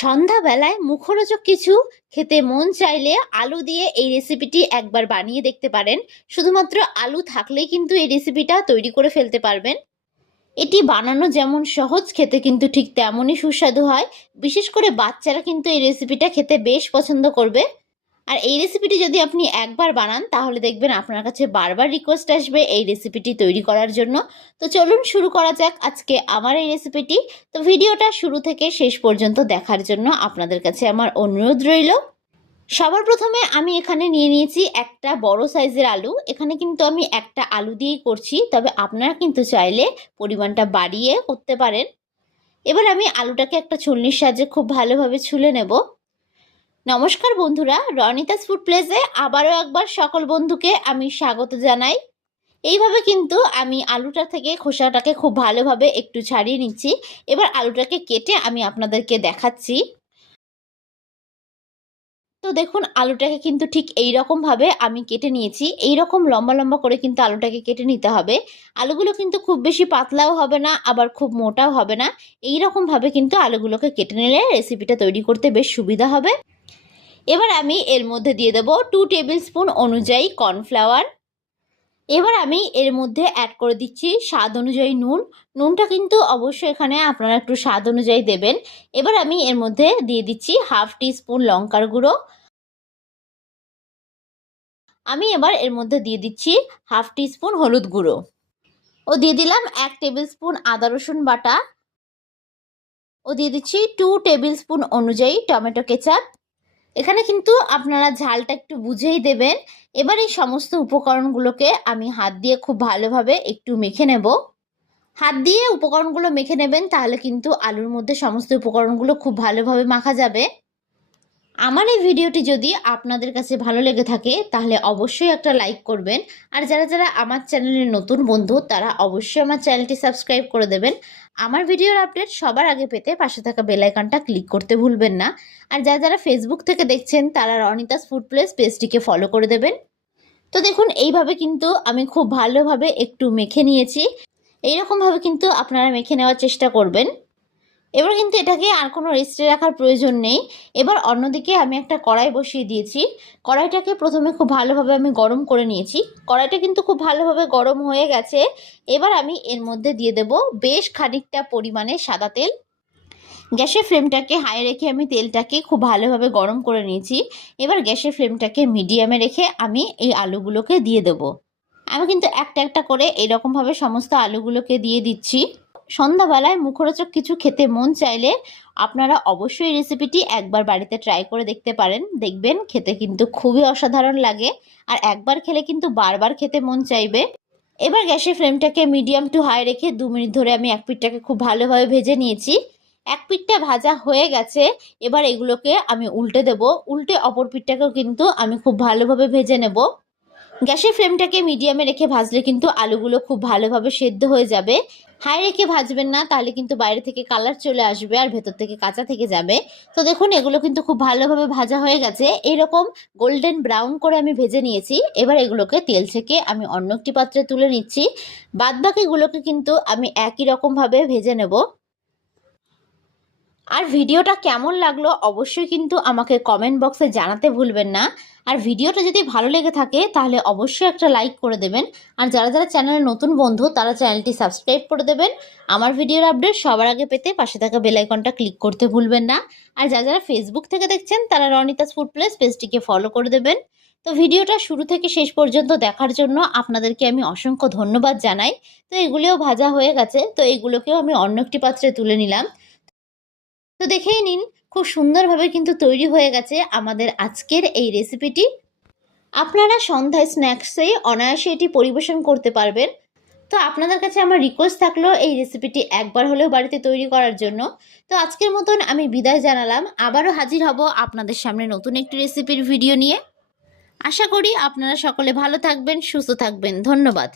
সন্ধ্যাবেলায় মুখরোচক কিছু খেতে মন চাইলে আলু দিয়ে এই রেসিপিটি একবার বানিয়ে দেখতে পারেন। শুধুমাত্র আলু থাকলেই কিন্তু এই রেসিপিটা তৈরি করে ফেলতে পারবেন। এটি বানানো যেমন সহজ, খেতে কিন্তু ঠিক তেমনই সুস্বাদু হয়। বিশেষ করে বাচ্চারা কিন্তু এই রেসিপিটা খেতে বেশ পছন্দ করবে। আর এই রেসিপিটি যদি আপনি একবার বানান, তাহলে দেখবেন আপনার কাছে বারবার রিকোয়েস্ট আসবে এই রেসিপিটি তৈরি করার জন্য। তো চলুন শুরু করা যাক আজকে আমার এই রেসিপিটি তো ভিডিওটা শুরু থেকে শেষ পর্যন্ত দেখার জন্য আপনাদের কাছে আমার অনুরোধ রইল। সবার প্রথমে আমি এখানে নিয়ে নিয়েছি একটা বড় সাইজের আলু। এখানে কিন্তু আমি একটা আলু দিয়েই করছি, তবে আপনারা কিন্তু চাইলে পরিমাণটা বাড়িয়ে করতে পারেন। এবার আমি আলুটাকে একটা ছুলনির সাহায্যে খুব ভালোভাবে ছুলে নেব। নমস্কার বন্ধুরা, রনিতাস ফুড প্লেসে আবারও একবার সকল বন্ধুকে আমি স্বাগত জানাই। এইভাবে কিন্তু আমি আলুটা থেকে খোসাটাকে খুব ভালোভাবে একটু ছাড়িয়ে নিচ্ছি। এবার আলুটাকে কেটে আমি আপনাদেরকে দেখাচ্ছি। তো দেখুন, আলুটাকে কিন্তু ঠিক এই ভাবে আমি কেটে নিয়েছি। এই রকম লম্বা লম্বা করে কিন্তু আলুটাকে কেটে নিতে হবে। আলুগুলো কিন্তু খুব বেশি পাতলাও হবে না, আবার খুব মোটাও হবে না। এই ভাবে কিন্তু আলুগুলোকে কেটে নিলে রেসিপিটা তৈরি করতে বেশ সুবিধা হবে। এবার আমি এর মধ্যে দিয়ে দেবো টু টেবিল স্পুন অনুযায়ী কর্নফ্লাওয়ার এবার আমি এর মধ্যে অ্যাড করে দিচ্ছি স্বাদ অনুযায়ী নুন। নুনটা কিন্তু অবশ্যই এখানে আপনারা একটু স্বাদ অনুযায়ী দেবেন। এবার আমি এর মধ্যে দিয়ে দিচ্ছি হাফ টি স্পুন লঙ্কার গুঁড়ো। আমি এবার এর মধ্যে দিয়ে দিচ্ছি হাফ টি স্পুন হলুদ গুঁড়ো। ও দিয়ে দিলাম এক টেবিল স্পুন আদা রসুন বাটা। ও দিয়ে দিচ্ছি টু টেবিল স্পুন অনুযায়ী টমেটো কেচাপ। এখানে কিন্তু আপনারা ঝালটা একটু বুঝেই দেবেন। এবার এই সমস্ত উপকরণগুলোকে আমি হাত দিয়ে খুব ভালোভাবে একটু মেখে নেব। হাত দিয়ে উপকরণগুলো মেখে নেবেন, তাহলে কিন্তু আলুর মধ্যে সমস্ত উপকরণগুলো খুব ভালোভাবে মাখা যাবে। আমার এই ভিডিওটি যদি আপনাদের কাছে ভালো লেগে থাকে, তাহলে অবশ্যই একটা লাইক করবেন। আর যারা যারা আমার চ্যানেলের নতুন বন্ধু, তারা অবশ্যই আমার চ্যানেলটি সাবস্ক্রাইব করে দেবেন। আমার ভিডিওর আপডেট সবার আগে পেতে পাশে থাকা বেল আইকনটা ক্লিক করতে ভুলবেন না। আর যারা যারা ফেসবুক থেকে দেখছেন, তারা রনিতাস ফুড প্লেস পেজটিকে ফলো করে দেবেন। তো দেখুন, এইভাবে কিন্তু আমি খুব ভালোভাবে একটু মেখে নিয়েছি। এইরকমভাবে কিন্তু আপনারা মেখে নেওয়ার চেষ্টা করবেন। এবার কিন্তু এটাকে আর কোনো রেস্টে রাখার প্রয়োজন নেই। এবার অন্যদিকে আমি একটা কড়াই বসিয়ে দিয়েছি। কড়াইটাকে প্রথমে খুব ভালোভাবে আমি গরম করে নিয়েছি। কড়াইটা কিন্তু খুব ভালোভাবে গরম হয়ে গেছে। এবার আমি এর মধ্যে দিয়ে দেব বেশ খানিকটা পরিমাণে সাদা তেল। গ্যাসের ফ্লেমটাকে হাই রেখে আমি তেলটাকে খুব ভালোভাবে গরম করে নিয়েছি। এবার গ্যাসের ফ্লেমটাকে মিডিয়ামে রেখে আমি এই আলুগুলোকে দিয়ে দেব। আমি কিন্তু একটা একটা করে এরকমভাবে সমস্ত আলুগুলোকে দিয়ে দিচ্ছি। সন্ধ্যাবেলায় মুখরোচক কিছু খেতে মন চাইলে আপনারা অবশ্যই রেসিপিটি একবার বাড়িতে ট্রাই করে দেখতে পারেন। দেখবেন খেতে কিন্তু খুবই অসাধারণ লাগে আর একবার খেলে কিন্তু বারবার খেতে মন চাইবে। এবার গ্যাসের ফ্লেমটাকে মিডিয়াম টু হাই রেখে দু মিনিট ধরে আমি এক পিঠটাকে খুব ভালোভাবে ভেজে নিয়েছি। এক পিঠটা ভাজা হয়ে গেছে, এবার এগুলোকে আমি উল্টে দেব। উল্টে অপর পিঠটাকেও কিন্তু আমি খুব ভালোভাবে ভেজে নেব। গ্যাসের ফ্লেমটাকে মিডিয়ামে রেখে ভাজলে কিন্তু আলুগুলো খুব ভালোভাবে সেদ্ধ হয়ে যাবে। হাই রেখে ভাজবেন না, তাহলে কিন্তু বাইরে থেকে কালার চলে আসবে আর ভেতর থেকে কাঁচা থেকে যাবে। তো দেখুন, এগুলো কিন্তু খুব ভালোভাবে ভাজা হয়ে গেছে। এরকম গোল্ডেন ব্রাউন করে আমি ভেজে নিয়েছি। এবার এগুলোকে তেল থেকে আমি অন্য একটি পাত্রে তুলে নিচ্ছি। বাদবাকিগুলোকে কিন্তু আমি একই রকমভাবে ভেজে নেব। আর ভিডিওটা কেমন লাগল অবশ্যই কিন্তু আমাকে কমেন্ট বক্সে জানাতে ভুলবেন না। আর ভিডিওটা যদি ভালো লেগে থাকে, তাহলে অবশ্যই একটা লাইক করে দেবেন। আর যারা যারা চ্যানেলের নতুন বন্ধু, তারা চ্যানেলটি সাবস্ক্রাইব করে দেবেন। আমার ভিডিওর আপডেট সবার আগে পেতে পাশে থাকা বেলাইকনটা ক্লিক করতে ভুলবেন না। আর যারা যারা ফেসবুক থেকে দেখছেন, তারা রনিতাস ফুড প্লেস পেজটিকে ফলো করে দেবেন। তো ভিডিওটা শুরু থেকে শেষ পর্যন্ত দেখার জন্য আপনাদেরকে আমি অসংখ্য ধন্যবাদ জানাই। তো এগুলিও ভাজা হয়ে গেছে, তো এগুলোকেও আমি অন্য একটি পাত্রে তুলে নিলাম। তো দেখেই নিন, খুব সুন্দরভাবে কিন্তু তৈরি হয়ে গেছে আমাদের আজকের এই রেসিপিটি আপনারা সন্ধ্যায় স্ন্যাক্সে অনায়াসে এটি পরিবেশন করতে পারবেন। তো আপনাদের কাছে আমার রিকোয়েস্ট থাকল এই রেসিপিটি একবার হলেও বাড়িতে তৈরি করার জন্য। তো আজকের মতন আমি বিদায় জানালাম। আবারও হাজির হব আপনাদের সামনে নতুন একটি রেসিপির ভিডিও নিয়ে। আশা করি আপনারা সকলে ভালো থাকবেন, সুস্থ থাকবেন। ধন্যবাদ।